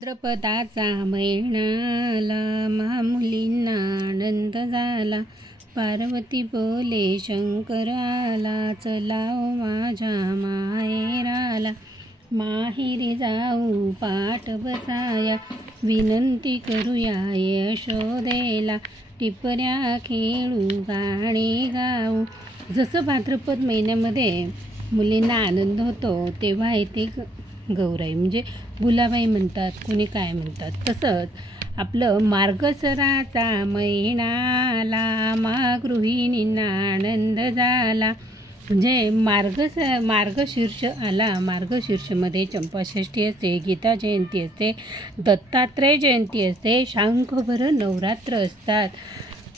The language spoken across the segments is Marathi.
द्रपदाचा महिनाला महामुलींना आनंद झाला. पार्वती बोले शंकराला, चलाव माझ्या माहेराला. माहेरी जाऊ पाठ बसाया, विनंती करूया यशोदेला. टिपऱ्या खेळू गाणे गाऊ. जसं भाद्रपद महिन्यामध्ये मुलींना आनंद होतो तेव्हा येते गौराई, म्हणजे गुलाबाई म्हणतात, कुणी काय म्हणतात. तसंच आपलं मार्गसराचा महिनाला गृहिणींना आनंद झाला. म्हणजे मार्गशीर्ष आला. मार्गशीर्षमध्ये चंपाषष्ठी असते, गीता जयंती असते, दत्तात्रय जयंती असते, शांखभर नवरात्र असतात.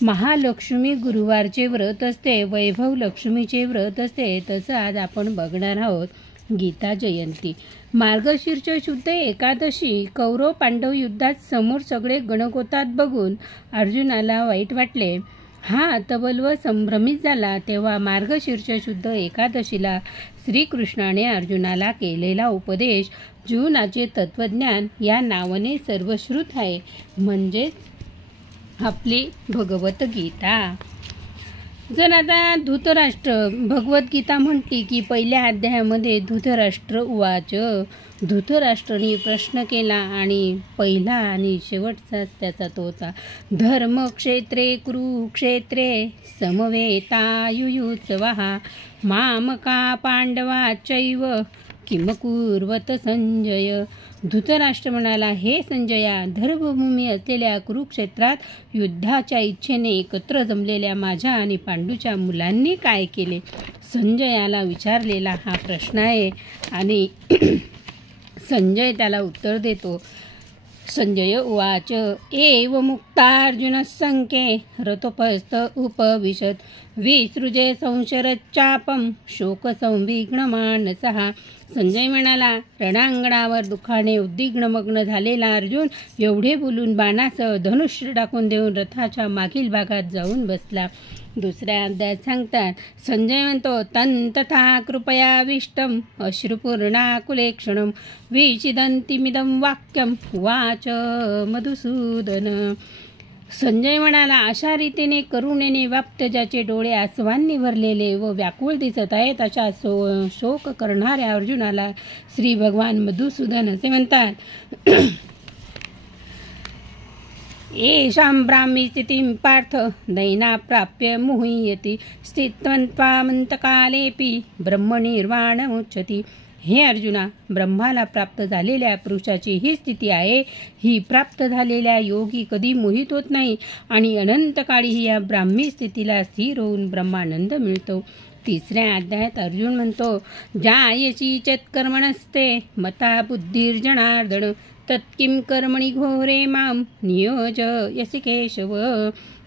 महालक्ष्मी गुरुवारचे व्रत असते, वैभव लक्ष्मीचे व्रत असते. तसं आज आपण बघणार आहोत गीता जयंती. मार्गशीर्ष शुद्ध एकादशी कौरव पांडव युद्धात समोर सगळे गणगोतात बघून अर्जुनाला वाईट वाटले. हा तबल व संभ्रमित झाला. तेव्हा मार्गशीर्ष शुद्ध एकादशीला श्रीकृष्णाने अर्जुनाला केलेला उपदेश जीवनाचे तत्वज्ञान या नावाने सर्वश्रुत आहे, म्हणजेच आपली भगवद्गीता. जर आता धृतराष्ट्र भगवद्गीता म्हटली की पहिल्या अध्यायामध्ये धृतराष्ट्र उवाच, धृतराष्ट्राने प्रश्न केला आणि पहिला आणि शेवटचाच त्याचा तो होता. धर्मक्षेत्रे कुरुक्षेत्रे समवेतायुयुत्सवः मामका पांडवाचैव किमकुर्वत संजय. धृतराष्ट्र म्हणाला, हे संजया, धर्मभूमी असलेल्या कुरुक्षेत्रात युद्धाच्या इच्छेने एकत्र जमलेल्या माझ्या आणि पांडूच्या मुलांनी काय केले? संजयाला विचारलेला हा प्रश्न आहे आणि संजय त्याला उत्तर देतो. संजय उवाच, एव मुक्तार्जुन संके रतोपस्थ उपविशत विसृजे संशरच्चापम शोक संविघ्न मानसः. संजय म्हणाला, रणांगणावर दुःखाने उद्विग्नमग्न झालेला अर्जुन एवढे बोलून बाणासह धनुष्य टाकून देऊन रथाच्या मागील भागात जाऊन बसला. दुसऱ्या अध्यायात सांगतात, संजय म्हणतो, तथा कृपयाविष्टम अश्रुपूर्णाकुलेक्षणम विचिदंतिमिदं वाक्यम वाच मधुसूदन. संजय म्हणाला, अशा रीतीने करुणेने व्याप्त ज्याचे डोळे आसवांनी भरलेले व व्याकुळ दिसत आहेत अशा शोक करणाऱ्या अर्जुनाला श्री भगवान मधुसूदन असे म्हणतात. येषां ब्राह्मी स्थितिं पार्थ दैना प्राप्य मुह्यति स्थित्वन्त्वामन्तकालेऽपि ब्रह्मनिर्वाणमुच्यति. हे अर्जुना, ब्रह्माला प्राप्त झालेल्या पुरुषाची ही स्थिती आहे. ही प्राप्त झालेल्या योगी कधी मोहित होत नाही आणि अनंतकाळी या ब्राह्मी स्थितीला स्थिर होऊन ब्रह्मानंद मिळतो. तिसऱ्या अध्यायात अर्जुन म्हणतो, जायसी चेत्कर्मणस्ते मता बुद्धिर्जनार्दन तत्किं कर्मणि घोरे माम नियोजयसि केशव.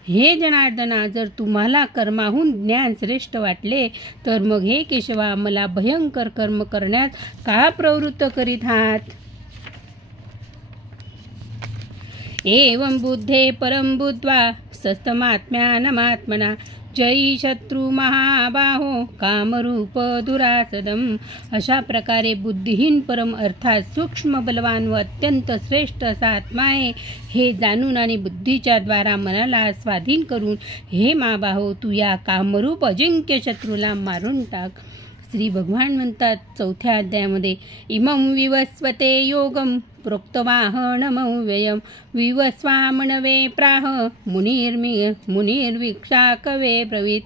हे जनार्दना, जर तुम्हाला कर्माहून ज्ञान श्रेष्ठ वाटले तर मग हे केशवा, मला भयंकर कर्म करण्यात का प्रवृत्त करीत आहात? एवं बुद्धे परम बुद्ध्वा सस्तमात्म्यानमात्मना जयी शत्रू महाबाहो कामरूप दुरासदम. अशा प्रकारे बुद्धिहीन परम अर्थात सूक्ष्म बलवान व अत्यंत श्रेष्ठ असा आत्मा आहे हे जाणून आणि बुद्धीच्या द्वारा मनाला स्वाधीन करून हे महाबाहो, तू या कामरूप अजिंक्य शत्रूला मारून टाक. श्री भगवान म्हणतात चौथ्या अध्यायामध्ये, इमं विवस्वते योगम प्रोक्तवाहनमव्ययम विवस्वामनवे प्राह मुनिर्वीक्षाकवे ब्रवीत.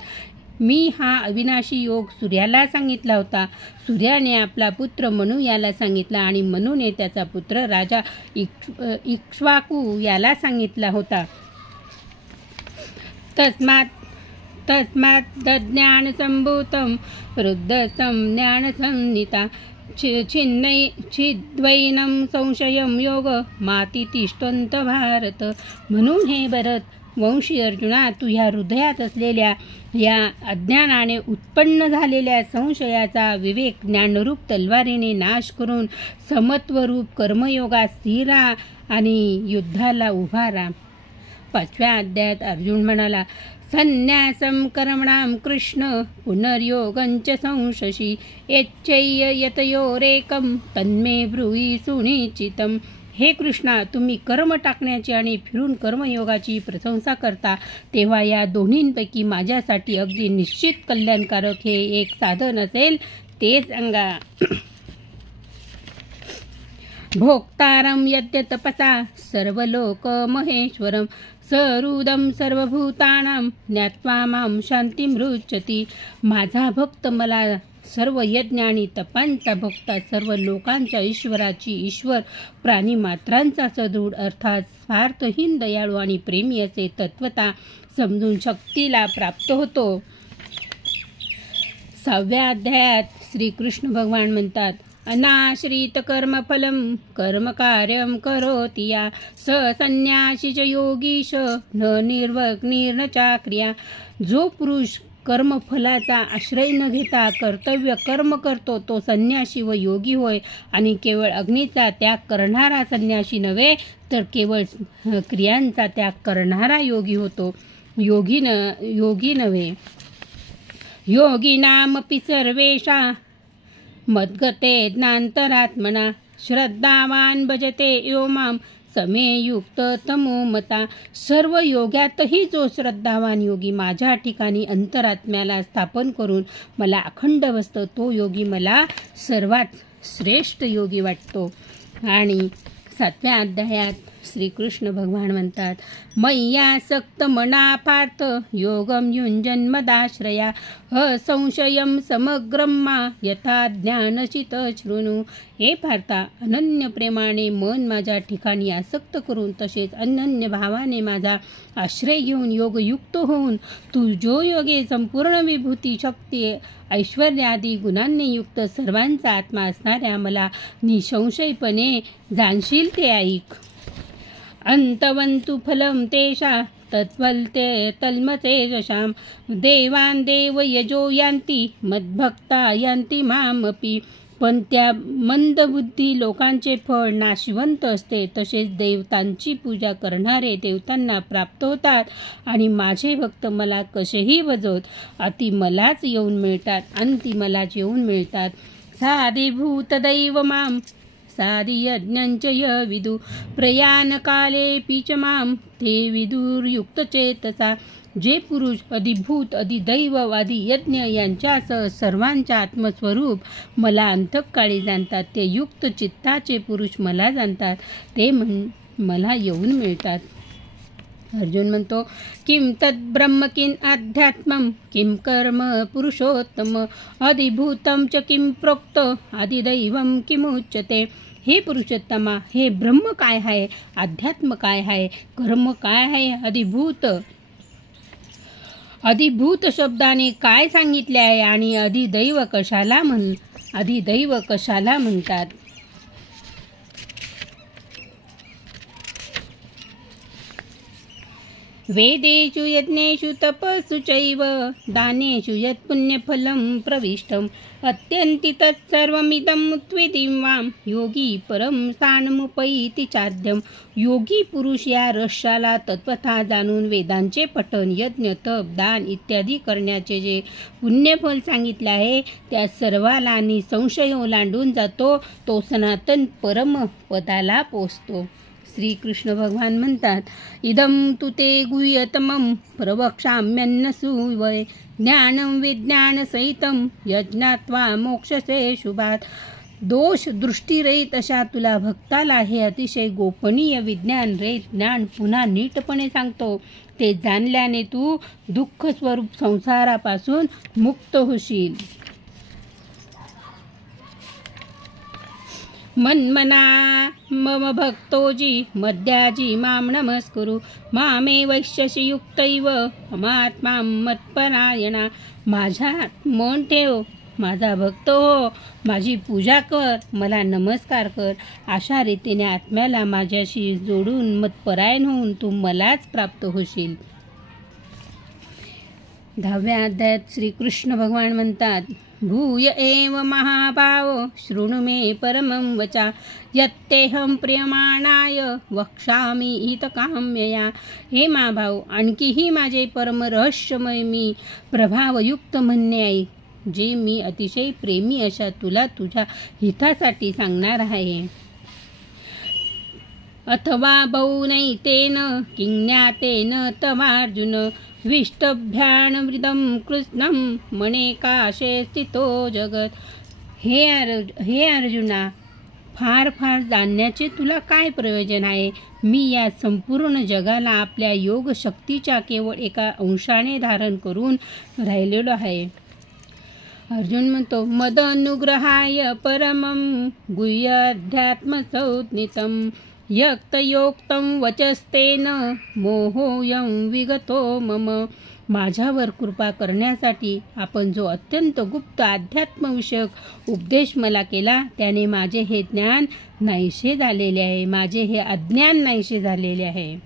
मी हा अविनाशी योग सूर्याला सांगितला होता. सूर्याने आपला पुत्र मनु याला सांगितला आणि मनुने त्याचा पुत्र राजा इक्ष्वाकू याला सांगितला होता. तस्मात् ज्ञानसंभूतं रुद्धस्तं ज्ञानसंनिता छिद्वैनं संशयं योग माती तिष्ठन्त भारत. म्हणून हे भरत वंशी अर्जुना, तू ह्या हृदयात असलेल्या या अज्ञानाने उत्पन्न झालेल्या संशयाचा विवेक ज्ञानरूप तलवारीने नाश करून समत्वरूप कर्मयोगात स्थिर राहा आणि युद्धाला उभा राहा. पाचव्या अध्यायात अर्जुन म्हणाला, संन्यासं कर्मणां कृष्ण पुनर्योगंच संशशी यच्चैय यतयोरेकं तन्मे ब्रूहि सुनिश्चितं. हे कृष्णा, तुम्ही कर्म टाकण्याची आणि फिरून कर्मयोगाची प्रशंसा करता, तेव्हा या दोन्हींपैकी माझ्यासाठी अगदी निश्चित कल्याणकारक हे एक साधन असेल ते सांगा. भोक्तारं यद्य तपसा सर्वलोक महेश्वरं सरुदं सर्वभूतानां ज्ञात्वा मां शांतिमृच्छति. माझा भक्त मला सर्व यज्ञ आणि तपांचा भोक्ता, सर्व लोकांच्या ईश्वराची ईश्वर, प्राणी मात्रांचा सदृढ अर्थात स्वार्थहीन, दयाळू आणि प्रेमी असे तत्वता समजून शक्तीला प्राप्त होतो. 6व्या अध्यायात श्रीकृष्ण भगवान म्हणतात, अनाश्रित कर्मफलं कर्मकार्यं करोति या स संन्यासी च योगीश न निर्वग्निर्न चाक्रिया. जो पुरुष कर्मफलाचा आश्रय न घेता कर्तव्य कर्म करतो तो संन्यासी व योगी होय. आणि केवळ अग्नीचा त्याग करणारा संन्यासी नव्हे तर केवळ क्रियांचा त्याग करणारा योगी होतो. योगी नव्हे. योगिनामपि सर्वेषा मद्गते ज्ञान्तरात्मना श्रद्धावान भजते यो मां समे युक्त तमो मता. सर्व योग्यातही जो श्रद्धावान योगी माझ्या ठिकाणी अंतरात्म्याला स्थापन करून मला अखंड बसतो तो योगी मला सर्वात श्रेष्ठ योगी वाटतो. आणि 7व्या अध्यायात श्रीकृष्ण भगवान म्हणतात, मय्यासक्त मना पार्थ योगम युञ्जन्मदाश्रया असंशयं समग्रं मा यथा ज्ञानचित शृणु. हे पार्था, अनन्य प्रेमाने मन माझ्या ठिकाणी आसक्त करून तसेच अनन्य भावाने माझा आश्रय घेऊन योगयुक्त होऊन तू जो योगे संपूर्ण विभूती, शक्ती, ऐश्वर्य आदी गुणांनी युक्त सर्वांचा आत्मा असणाऱ्या मला निसंशयपणे जाणशील ते ऐक. अंतवंतु फलं तेषा तत्फलते तल्मतेजशाम देवान देव यजो यान्ति मद्भक्ता यान्ति मामपि. पण त्या मंदबुद्धी लोकांचे फळ नाशवंत असते. तसेच देवतांची पूजा करणारे देवतांना प्राप्त होतात आणि माझे भक्त मला कसेही भजवत अति मलाच येऊन मिळतात, अंती मलाच येऊन मिळतात. साधिभूत दैव माम साधी यज्ञंच य विदु प्रयाणकाले पीच माम ते विदुर्युक्त चेतसा. जे पुरुष अधिभूत, अधिदैव, अधियज्ञ यांच्यासह सर्वांच्या आत्मस्वरूप मला अंतकाळी जाणतात, ते युक्त चित्ताचे पुरुष मला जाणतात, ते मला येऊन मिळतात. अर्जुन म्हणतो, किम तद्ब्रह्म किम अध्यात्मं किम कर्म पुरुषोत्तम अधिभूतं च किम प्रोक्त अधिदैवं किमुच्यते. हे पुरुषोत्तमा, हे ब्रह्म काय आहे, अध्यात्म काय आहे, कर्म काय आहे, अधिभूत शब्दाने काय सांगितले आहे आणि अधिदैव कशाला म्हणतात. वेदेषु यज्ञेषु तपस्सु चैव दानेषु यत् पुण्यफलं प्रविष्टम् अत्यन्ति तत्सर्वमिदं त्विदं वां योगी परम स्थानमुपैति चाद्यं. योगी पुरुष या रहस्याला तत्वतः जाणून वेदांचे पठन, यज्ञ, तप, दान इत्यादी करण्याचे जे पुण्यफल सांगितले आहे त्या सर्वाला निसंशय ओलांडून जातो, तो सनातन परम पदाला पोचतो. श्रीकृष्ण भगवान म्हणतात, इदं तु ते गुह्यतमं प्रवक्ष्याम्यन्नसूवय ज्ञानं विज्ञानसहितं यज्ञात्वा मोक्षसे शुभात. दोष दृष्टीरहित अशा तुला भक्ताला हे अतिशय गोपनीय विज्ञान रहित ज्ञान पुन्हा नीटपणे सांगतो. ते जाणल्याने तू दुःख स्वरूप संसारापासून मुक्त होशील. मन्मना मम भक्तोजी मद्याजी मां नमस्कुरु मामे वैश्यसि युक्तैव ममात्मा मत्परायणा. माझ्यात मन ठेव, माझा भक्त हो, माझी पूजा कर, मला नमस्कार कर. अशा रीतीने आत्म्याला माझ्याशी जोडून मतपरायण होऊन तू मलाच प्राप्त होशील. 10व्या अध्यायात श्रीकृष्ण भगवान म्हणतात, भूय एव महाभाव शृणु मे परमं वचा यत्तेहं प्रियमाणाय वक्ष्यामि हितकाम्यया. हे महाभाव, आणखीही माझे परम रहस्यमय मी प्रभावयुक्त म्हणणे आहे, जे मी अतिशय प्रेमी अशा तुला तुझ्या हितासाठी सांगणार आहे. अथवा बहुनैतेन किज्ञातेन तवार्जुन विष्टभ्यानमृदं कृष्णं मणेकाशे स्थितो जगत. हे अर्जुना, फार जाणण्याचे तुला काय प्रयोजन आहे? मी या संपूर्ण जगाला आपल्या योग शक्तीच्या केवळ एका अंशाने धारण करून राहिलेलो आहे. अर्जुन म्हणतो, मदनुग्रहाय परमं गुह्याध्यात्मसंज्ञितं यक्तयोक्तं वचस्तेन मोहोऽयं विगतो मम. माझ्यावर कृपा करण्यासाठी आपण जो अत्यंत गुप्त अध्यात्मविषयक उपदेश मला केला, त्याने माझे हे ज्ञान नाहीसे झालेले आहे, माझे हे अज्ञान नाहीसे झालेले आहे.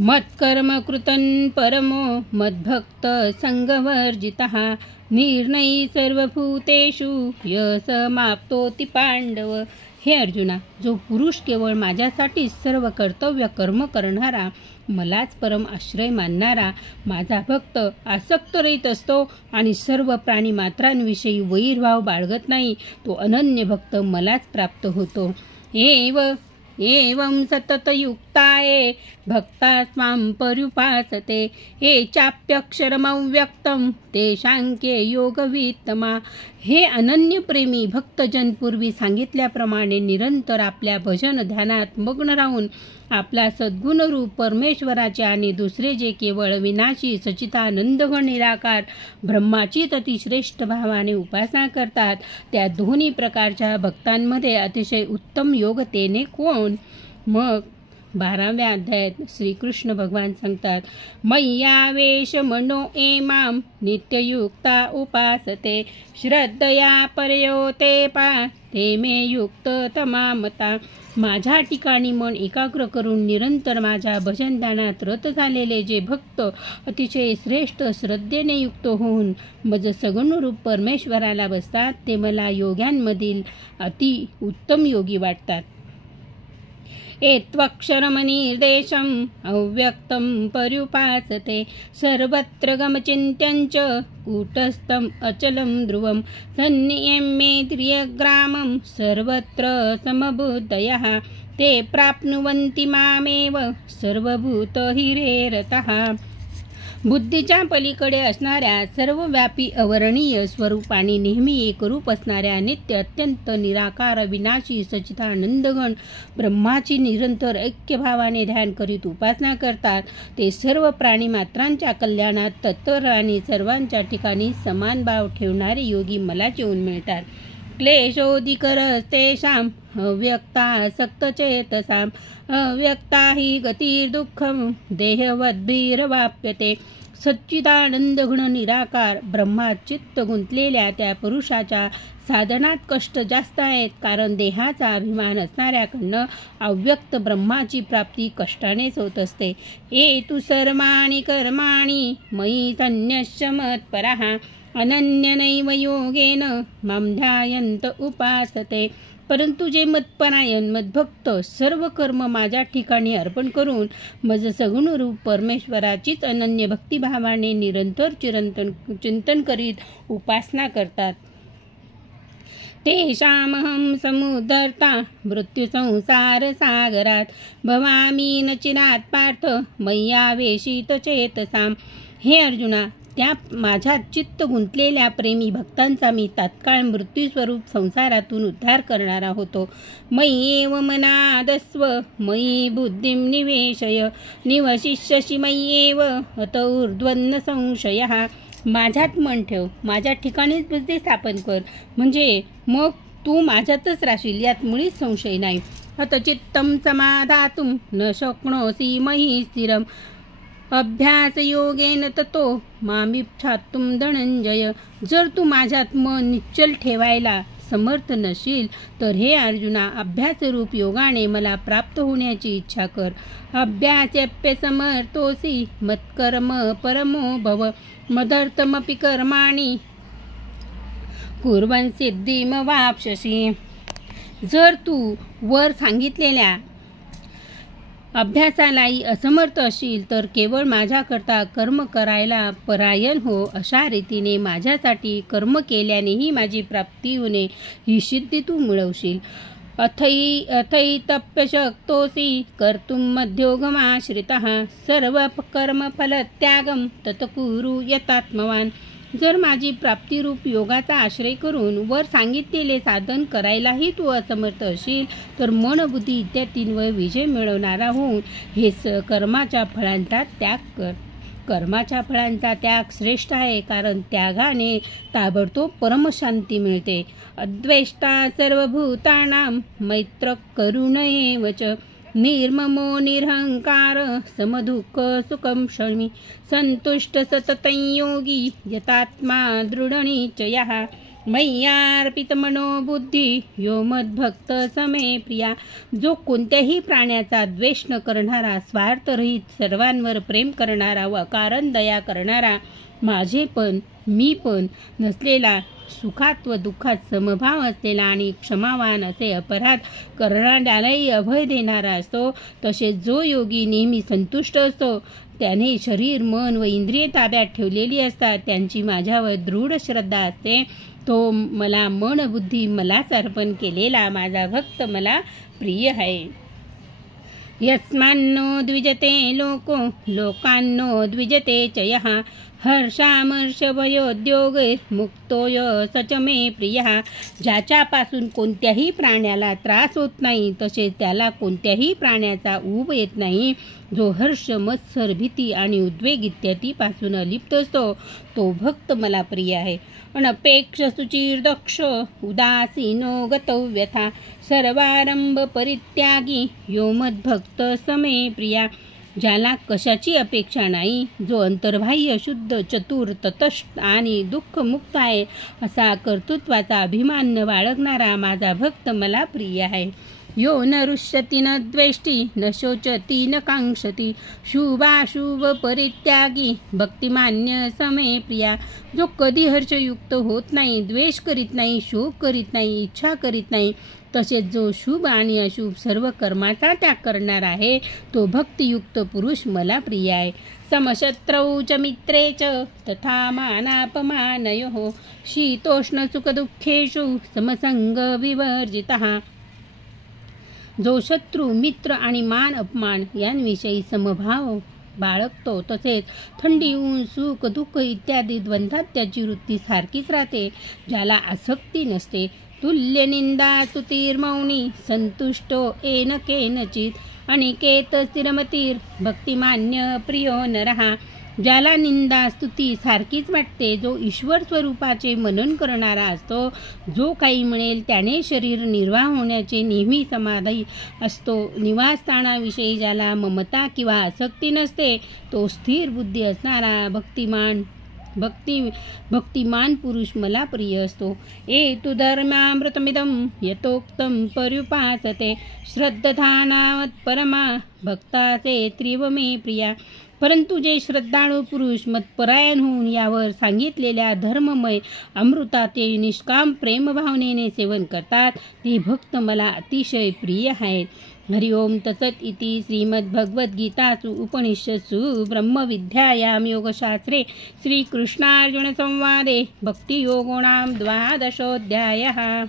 मत्कर्म कृतं परमो मद्भक्त संगवर्जितः निर्णयी सर्वभूतेषु य समाप्तोति पांडव. हे अर्जुना, जो पुरुष केवळ माझ्यासाठी सर्व कर्तव्य कर्म करणारा, मलाच परम आश्रय मानणारा, माझा भक्त आसक्त रहित असतो आणि सर्व प्राणी मात्रांविषयी वैरभाव बाळगत नाही, तो अनन्य भक्त मलाच प्राप्त होतो. एवं सततयुक्ताये भक्ता स्वां पर्युपासते ये चाप्यक्षरमव्यक्तं तेषांके योगवित्तमा. हे अनन्य प्रेमी भक्तजन पूर्वी सांगितल्याप्रमाणे निरंतर आपल्या भजन ध्यानात मग्न राहून आपला सद्गुणरूप परमेश्वराचे आणि दुसरे जे केवळ विनाशी सच्चिदानंदघन निराकार ब्रह्माचीच अतिश्रेष्ठ भावाने उपासना करतात, त्या दोन्ही प्रकारच्या भक्तांमध्ये अतिशय उत्तम योगतेने कोण? मग 12व्या अध्यायात श्रीकृष्ण भगवान सांगतात, मय्यावेश मनो एमां नित्ययुक्ता उपासते श्रद्धया परयोते पा ते मे युक्त तमामता. माझ्या ठिकाणी मन एकाग्र करून निरंतर माझ्या भजन ध्यानात रत झालेले जे भक्त अतिशय श्रेष्ठ श्रद्धेने युक्त होऊन मज सगुणरूप परमेश्वराला बसतात, ते मला योग्यांमधील अति उत्तम योगी वाटतात. एत्वक्षरमनिर्देशम् अव्यक्तं पर्युपासते सर्वत्र गमचिन्त्यञ्च कूटस्थम् अचलं ध्रुवं सन्नियम्येन्द्रियग्रामं सर्वत्र समबुद्धयः ते प्राप्नुवन्ति मामेव सर्वभूतहिरेरतः. बुद्धीच्या पलीकडे असणाऱ्या सर्वव्यापी अवर्णीय स्वरूपाने नेहमी एकरूप असणाऱ्या नित्य अत्यंत निराकार विनाशी सच्चिदानंदघन ब्रह्माची निरंतर ऐक्यभावाने ध्यान करीत उपासना करतात, ते सर्व प्राणी मात्रांच्या कल्याणात तत्पर आणि सर्वांच्या ठिकाणी समान भाव ठेवणारे योगी मलाच येऊन मिळतात. क्लेशोदिकरस्तेषां अव्यक्तासक्तचेतसां अव्यक्ता हि गतिर्दुःखं देहवद्भिर्वाप्यते. सच्चिदानंदघन निराकार ब्रह्मात चित्त गुंतलेल्या त्या पुरुषाच्या साधनात कष्ट जास्त आहेत, कारण देहाचा अभिमान असणाऱ्याकडनं अव्यक्त ब्रह्माची प्राप्ती कष्टानेच होत असते. तु सर्वाणि कर्माणि मयि सन्न्यस्य मत्परः अनन्यनैव योगेन मां ध्यायन्त उपासते. परंतु जे मत्परायण मद्भक्त सर्व कर्म माझ्या ठिकाणी अर्पण करून मज सगुणरूप परमेश्वराचीच अनन्य भक्तिभावाने निरंतर चिंतन करीत उपासना करतात, तेषामहं समुद्धर्ता मृत्युसंसारसागरात भवामि न चिरात् पार्थ मय्यावेशित चेतसां. हे अर्जुना, त्या माझ्या चित्त गुंतलेल्या प्रेमी भक्तांचा मी तात्काळ मृत्यूस्वरूप संसारातून उद्धार करणारा होतो. मय्येव मनादस्व मयि बुद्धिं निवेशय निवशिष्यसि मय्येव अत ऊर्ध्वन्न संशयः. माझ्यात मन ठेव, माझ्या ठिकाणीच बुद्धी स्थापन कर, म्हणजे मग तू माझ्यातच राहशील, यात मुळीच संशय नाही. अत चित्तं समाधातुं न शक्नोसि मयि स्थिरम् अभ्यास योगेन ततो मामिच्छातुं धनंजय. जर तू माझ्यात मन निश्चल ठेवायला समर्थ नशील तर हे अर्जुना, अभ्यासरूप योगाने मला प्राप्त होण्याची इच्छा कर. अभ्यासेप्य समर्थोसि मत्कर्म परमो भव मदर्थमपि कर्माणि कुर्वन् सिद्धिमवाप्स्यसि. जर तू वर सांगितलेल्या अभ्यासालाही असमर्थ असशील तर केवळ माझ्याकरता कर्म करायला परायण हो. अशा रीतीने माझ्यासाठी कर्म केल्यानेही माझी प्राप्ती होणे ही सिद्धी तू मिळवशील. अथैतप्यशक्तोऽसि कर्तुं मध्योगमाश्रितः सर्व कर्मफलत्यागं तत्कुरु यतात्मवान. जर माझी प्राप्तिरूप योगाचा आश्रय करून वर सांगितलेले साधन करायलाही तू असमर्थ असशील तर मन बुद्धी इत्यादींवर विजय मिळवणारा होऊन हे कर्माच्या फळांचा त्याग कर. कर्माच्या फळांचा त्याग श्रेष्ठ आहे, कारण त्यागाने ताबडतोब परमशांती मिळते. अद्वेष्टा सर्वभूतानां मैत्र करुणैव च निर्ममो निरहंकार समदुःख सुखं क्षमी संतुष्ट सततं योगी यतात्मा दृढनिश्चयः मय्यार्पितमनोबुद्धी यो मद्भक्त समे प्रिया. जो कोणत्याही प्राण्याचा द्वेष न करणारा, स्वार्थरहित, सर्वांवर प्रेम करणारा व अकारण दया करणारा, माझेपण मीपण नसलेला, सुखात व दुःखात समभाव असलेला आणि क्षमावान असे अपराध करणाऱ्यालाही अभय देणारा असतो, तसेच जो योगी नेहमी संतुष्ट असतो, त्याने शरीर मन व इंद्रिय ताब्यात ठेवलेली असतात, त्यांची माझ्यावर दृढ श्रद्धा असते, तो मला मन बुद्धी मलाच अर्पण केलेला माझा भक्त मला प्रिय आहे. यस्मान्नो द्विजते लोको लोकान्नो द्विजते च यः हर्षामर्षभयोद्योगे मुक्तोय सच मे प्रियः. ज्याच्यापासून कोणत्याही प्राण्याला त्रास होत नाही, तसेच त्याला कोणत्याही प्राण्याचा ऊब येत नाही, जो हर्ष मत्सर भीती आणि उद्वेग इत्यादीपासून अलिप्त असतो, तो भक्त मला प्रिय आहे. अनपेक्ष सुचिर दक्ष उदासीनो गतौ व्यथा सर्वारंभ परित्यागी यो मद्भक्त समे प्रिया. ज्याला कशाची अपेक्षा नाही, जो अंतर्बाह्य शुद्ध चतुर तटस्थ आणि दुःखमुक्त आहे, असा कर्तृत्वाचा अभिमान न बाळगणारा माझा भक्त मला प्रिय आहे. यो न रुष्यति न द्वेष्टी न शोचती न कांक्षती शुभाशुभ परित्यागी भक्तिमान्य समे प्रिया. जो कधी हर्षयुक्त होत नाही, द्वेष करीत नाही, शोक करीत नाही, इच्छा करीत नाही, तसेच जो शुभ आणि अशुभ सर्व कर्माचा त्याग करणार आहे, तो भक्तियुक्त पुरुष मला प्रिय आहे. समशत्रौ च मित्रे च तथा मानापमानयोः शीतोष्ण सुखदुःखेषु समसंग विवर्जितः. जो शत्रू मित्र आणि मान अपमान यांविषयी समभाव बाळगतो, तसेच थंडी ऊन सुख दुःख इत्यादी द्वंद्वात त्याची वृत्ती सारखीच राहते, ज्याला आसक्ती नसते, तुल्य निंदा स्तुतिर्मौनी संतुष्टो येन केनचित अनिकेत स्थिरमतीर भक्तिमान्य प्रियो नरः. ज्याला निंदा स्तुती सारखीच वाटते, जो ईश्वर स्वरूपाचे मनन करणारा असतो, जो काही मिळेल त्याने शरीर निर्वाह होण्याचे नेहमी समाधानी असतो, निवासस्थानाविषयी ज्याला ममता किंवा आसक्ती नसते, तो स्थिर बुद्धी असणारा भक्तिमान पुरुष मला प्रिय असतो. एतु धर्मामृतमिदं यतोक्तं पर्युपासते श्रद्धानावत् परमा भक्तासे त्रिव मे प्रिया. परंतु जे श्रद्धाळू पुरुष मतपरायण होऊन यावर सांगितलेल्या धर्ममय अमृताचे निष्काम प्रेमभावनेने सेवन करतात, ते भक्त मला अतिशय प्रिय आहेत. हरि ओम तत्सत् इति श्रीमद्भगवद्गीतासु उपनिषत्सु ब्रह्मविद्यायां योगशास्त्रे श्रीकृष्णार्जुनसंवादे भक्तियोगो नाम 12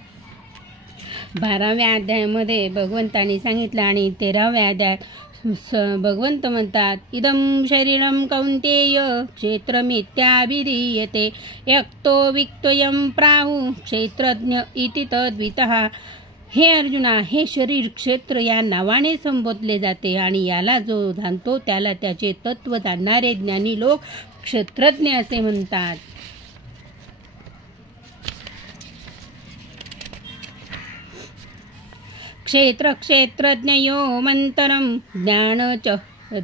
12व्या अध्यायामध्ये भगवंतांनी सांगितलं आणि 13व्या अध्यायात भगवंत म्हणतात, इदं शरीरं कौन्तेय क्षेत्रमित्याभिधीयते यक्तो विक्तोयं प्राहु क्षेत्रज्ञ इति तद्वितः. हे अर्जुना, हे शरीर क्षेत्र या नावाने संबोधले जाते आणि याला जो जाणतो त्याला त्याचे तत्व जाणणारे ज्ञानी लोक क्षेत्रज्ञ असे म्हणतात. क्षेत्र क्षेत्रज्ञयोमन्तरं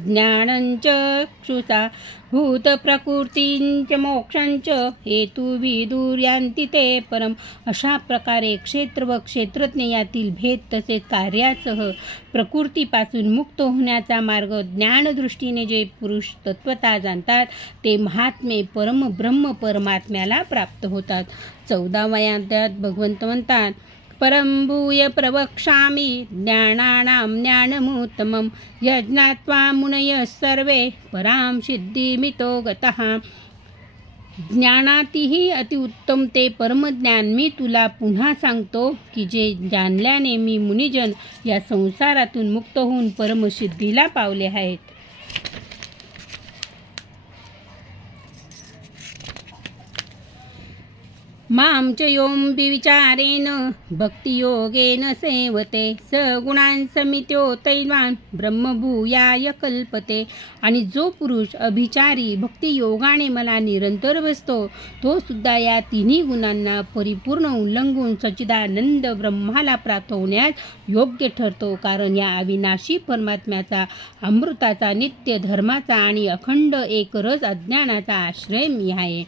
ज्ञानञ्च चक्षुषा भूतप्रकृतींच मोक्षांच हेतुविदुर्यान्ति ते परम. अशा प्रकारे क्षेत्र व क्षेत्रज्ञ यातील भेद तसेच कार्यासह प्रकृतीपासून मुक्त होण्याचा मार्ग ज्ञानदृष्टीने जे पुरुष तत्वता जाणतात, ते महात्मे परम ब्रह्म परमात्म्याला प्राप्त होतात. 14व्या अध्यायात भगवंत म्हणतात, तत्परं भूय प्रवक्ष्यामि ज्ञानानां ज्ञानमुत्तमं यज्ञात्वा मुनयः सर्वे परां सिद्धिमितो गतः। ज्ञानातीही अतिउत्तम ते परमज्ञान मी तुला पुन्हा सांगतो की जे जाणल्याने मी मुनिजन या संसारातून मुक्त होऊन परमसिद्धीला पावले आहेत। मां च यों विचारेण भक्तियोगेन सेवते सगुणान् समित्यो तैवान् ब्रह्मभूयाय कल्पते। आणि जो पुरुष अभिचारी भक्तियोगाने मला निरंतर बसतो तो सुद्धा या तिन्ही गुणांना परिपूर्ण उल्लंघून सच्चिदानंद ब्रह्माला प्राप्त होण्यास योग्य ठरतो। कारण या अविनाशी परमात्म्याचा अमृताचा नित्य धर्माचा आणि अखंड एकरस अज्ञानाचा आश्रय मी आहे।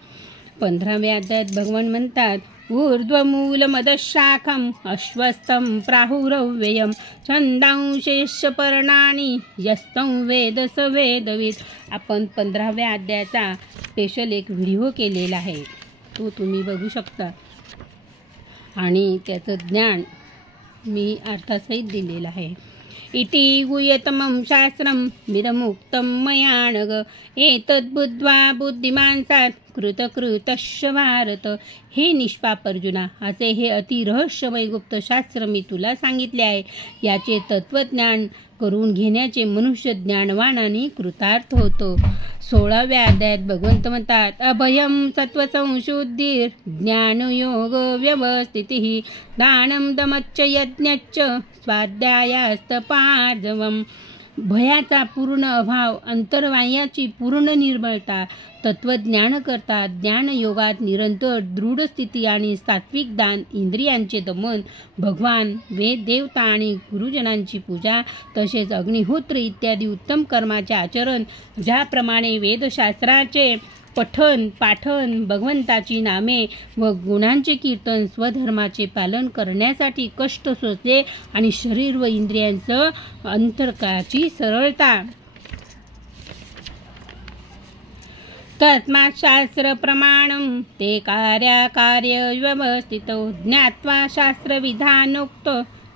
15व्या अध्यायात भगवान म्हणतात ऊर्ध्वमूलमदशाखं अश्वस्थं प्राहुरव्ययं छंदांशेष पर्णानि यस्तं वेद स वेदविद। आपण 15व्या अध्यायाचा स्पेशल एक व्हिडिओ केलेला आहे, तो तुम्ही बघू शकता आणि त्याचं ज्ञान मी अर्थासहित दिलेलं आहे। इति गुह्यतमं शास्त्रं मिदमुक्तं मया नघ एतद्बुद्ध्वा बुद्धिमान् सात् कृतकृतश्च भारत। हे निष्पाप अर्जुना, असे हे अतिरहस्यमय गुप्त शास्त्र मी तुला सांगितले आहे। याचे तत्वज्ञान करून घेण्याचे मनुष्य ज्ञानवान आणि कृतार्थ होतो। 16व्या अध्यायात भगवंत म्हणतात अभयं सत्वसंशुद्धिर ज्ञानयोग व्यवस्थितिः दानं दमच्च यज्ञच्च स्वाध्यायास्तपार्जवम्। भयाचा पूर्ण अभाव, अंतर्वाह्याची पूर्ण निर्मळता, तत्वज्ञान करता ज्ञानयोगात निरंतर दृढ स्थिती आणि सात्विक दान, इंद्रियांचे दमन, भगवान, वेद देवता आणि गुरुजनांची पूजा, तसेच अग्निहोत्र इत्यादी उत्तम कर्माचे आचरण, ज्याप्रमाणे वेदशास्त्राचे पठन पाठन, भगवंताची नामे व गुणांचे कीर्तन, स्वधर्माचे पालन करण्यासाठी कष्ट सोसले आणि शरीर व इंद्रियांचं अंतर्काची सरळता। तस्मात् शास्त्र प्रमाणं ते कार्य व्यवस्थितो ज्ञात्वा शास्त्रविधानोक्त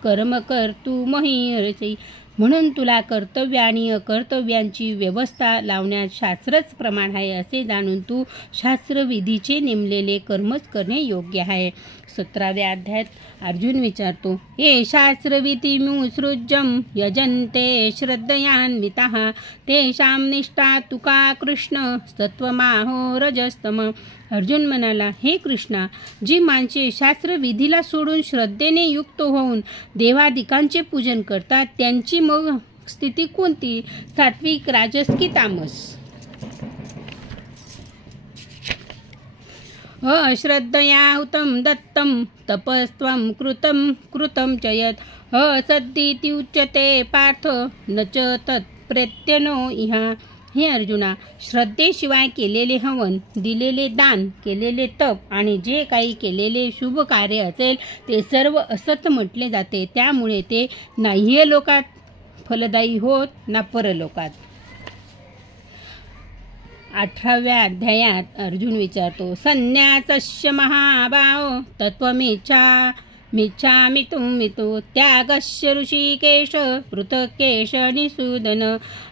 कर्म कर्तुमर्हसि। म्हणून तुला कर्तव्य आणि अकर्तव्यांची व्यवस्था लावण्यात शास्त्रच प्रमाण आहे असे जाणून तू शास्त्रविधीचे नेमलेले कर्मच करणे योग्य आहे। 17व्या अध्यायात अर्जुन विचारतो हे शास्त्रविधिमुत्सृज्यं यजन्ते श्रद्धयान्विताः तेषां निष्ठा तुका कृष्ण सत्वमाहो रजस्तम। अर्जुन म्हणाला हे कृष्णा, जी माणसे शास्त्रविधीला सोडून श्रद्धेने युक्त होऊन देवादिकांचे पूजन करतात त्यांची मग स्थिती कोणती, सात्विक, राजस की तामस? अश्रद्धया हुतं दत्तं तपस्त्वं कृतं च यत् असद्दित्युच्यते पार्थ न च तत्प्रत्यनो इह। हे अर्जुना, श्रद्धेशिवाय केलेले हवन, दिलेले दान, केलेले तप आणि जे काही केलेले शुभ कार्य असेल ते सर्व असत म्हटले जाते। त्यामुळे ते ना इह लोकात फलदायी होत ना परलोकात। 18व्या अध्यायात अर्जुन विचारतो संन्यासस्य महाभाव तत्त्वमिच्छामि तुमितो त्यागस्य ऋषिकेश पृथक्केश निसूदन।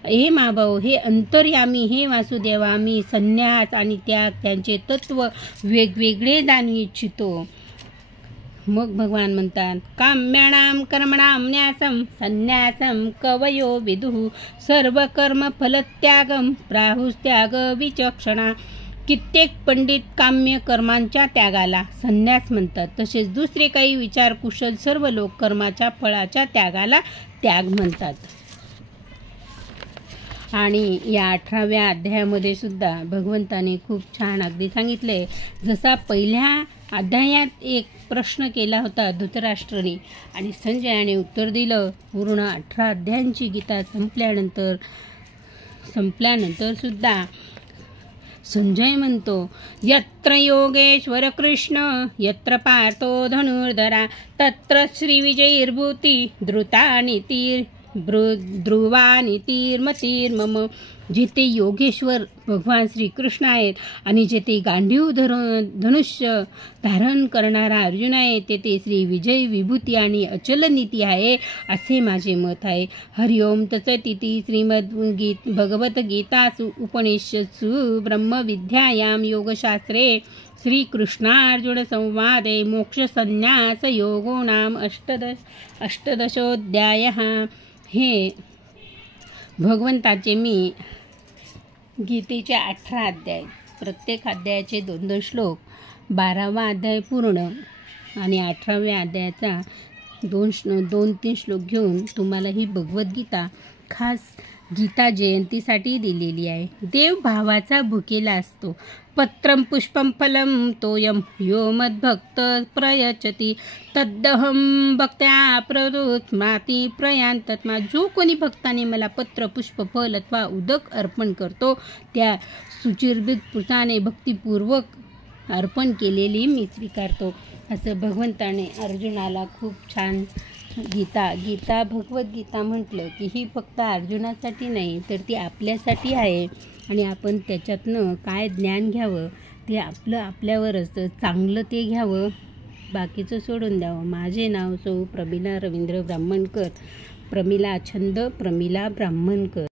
हे महाभाव, हे अंतर्यामी, हे वासुदेवा, मी संन्यास आणि त्याग त्यांचे तत्व वेगवेगळे जाणू इच्छितो। मग भगवान म्हणतात काम्याणां कर्मणां न्यासं संन्यासं कवयो विदुः सर्व कर्म फलत्यागं प्राहुस्त्याग विचक्षणा। कित्येक पंडित काम्य कर्मांच्या त्यागाला संन्यास म्हणतात, तसेच दुसरे काही विचार कुशल सर्व लोक कर्माच्या फळाच्या त्यागाला त्याग म्हणतात। आणि या 18व्या अध्यायामध्ये सुद्धा भगवंताने खूप छान अगदी सांगितले। जसा पहिल्या अध्यायात एक प्रश्न केला होता धृतराष्ट्राने आणि संजयाने उत्तर दिलं, पूर्ण 18 अध्यायांची गीता संपल्यानंतर सुद्धा संजय म्हणतो यत्र योगेश्वर कृष्ण यत्र पार्थो धनुर्धरा तत्र श्रीविजयीर्भूती द्रुता नीती ध्रुवानितीर्मतीर्मम. जिथे योगेश्वर भगवान श्रीकृष्ण आहेत आणि जेथे गांडीव धनुष्य धारण करणारा अर्जुन आहे तेथे श्री विजय विभूती आणि अचल नीती आहे असे माझे मत आहे. हरिओम तत्सदिति. भगवद्गीतासु उपनिषत्सु ब्रह्मविद्यायां योगशास्त्रे श्रीकृष्णार्जुन संवादे मोक्षसंन्यासयोगो नाम अष्टादशोऽध्यायः. हे भगवंताचे मी गीतेचे 18 अध्याय, प्रत्येक अध्यायाचे 2-2 श्लोक, 12वा अध्याय पूर्ण आणि 18व्या अध्यायाचा 2-3 श्लोक घेऊन तुम्हाला ही भगवद्गीता खास गीता जयंतीसाठी दिलेली आहे. देव भावाचा भुकेला असतो. पत्रं पुष्पं फलं तोयं यो मद्भक्त प्रयच्छति तद्दहं भक्त्या प्रदुत्माति प्रयान्तत्मा. जो कोणी भक्ताने मला पत्र पुष्प फल अथवा उदक अर्पण करतो त्या सुचिर्भित पुताने भक्तिपूर्वक अर्पण केलेली मी स्वीकारतो. असं भगवंताने अर्जुनाला खूप छान गीता भगवद्गीता म्हटलं की ही फक्त अर्जुनासाठी नाही तर ती आपल्यासाठी आहे आणि आपण त्याच्यातनं काय ज्ञान घ्यावं ते आपल्यावर असतं. चांगलं ते घ्यावं, बाकीचं सोडून द्यावं. माझे नाव सौ प्रमिला रवींद्र ब्राह्मणकर. प्रमिला छंद प्रमिला ब्राह्मणकर.